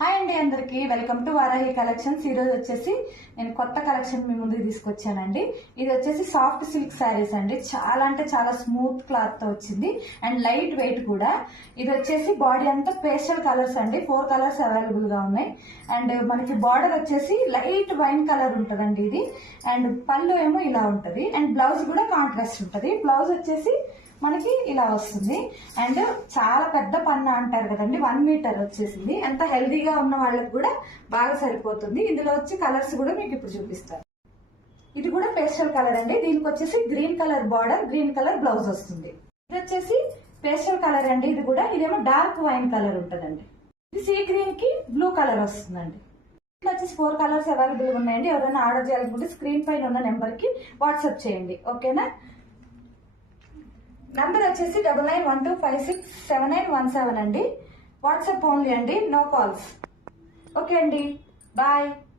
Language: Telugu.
హాయ్ అండి, అందరికి వెల్కమ్ టు వారాహి కలెక్షన్స్. ఈ రోజు వచ్చేసి నేను కొత్త కలెక్షన్ మీ ముందుకు తీసుకొచ్చానండి. ఇది వచ్చేసి సాఫ్ట్ సిల్క్ శారీస్ అండి. చాలా అంటే చాలా స్మూత్ క్లాత్ తో వచ్చింది అండ్ లైట్ వెయిట్ కూడా. ఇది వచ్చేసి బాడీ అంతా పేస్టల్ కలర్స్ అండి. 4 కలర్స్ అవైలబుల్ గా ఉన్నాయి. అండ్ మనకి బార్డర్ వచ్చేసి లైట్ వైన్ కలర్ ఉంటదండి ఇది. అండ్ పళ్ళు ఏమో ఇలా ఉంటది అండ్ బ్లౌజ్ కూడా కాంట్రాస్ట్ ఉంటది. బ్లౌజ్ వచ్చేసి మనకి ఇలా వస్తుంది అండ్ చాలా పెద్ద పన్నా అంటారు కదండి, 1 మీటర్ వచ్చేసింది. ఎంత హెల్దీగా ఉన్న వాళ్ళకి కూడా బాగా సరిపోతుంది. ఇందులో వచ్చి కలర్స్ కూడా మీకు ఇప్పుడు చూపిస్తారు. ఇది కూడా పేస్టల్ కలర్ అండి. దీనికి వచ్చేసి green colour border, green colour blouse వస్తుంది. ఇది వచ్చేసి పేస్టల్ కలర్ అండి. ఇది కూడా ఇదేమో డార్క్ వైన్ కలర్ ఉంటదండి. ఇది సీ గ్రీన్ కి బ్లూ కలర్ వస్తుందండి. ఇట్లా వచ్చేసి 4 కలర్స్ అవైలబుల్ ఉన్నాయండి. ఎవరైనా ఆర్డర్ చేయాలనుకుంటే స్క్రీన్ పైన ఉన్న నెంబర్ కి వాట్సాప్ చేయండి, ఓకేనా? నంబర్ వచ్చేసి 9912567917 అండి. వాట్సాప్ ఓన్లీ అండి, నో కాల్స్. ఓకే అండి, బాయ్.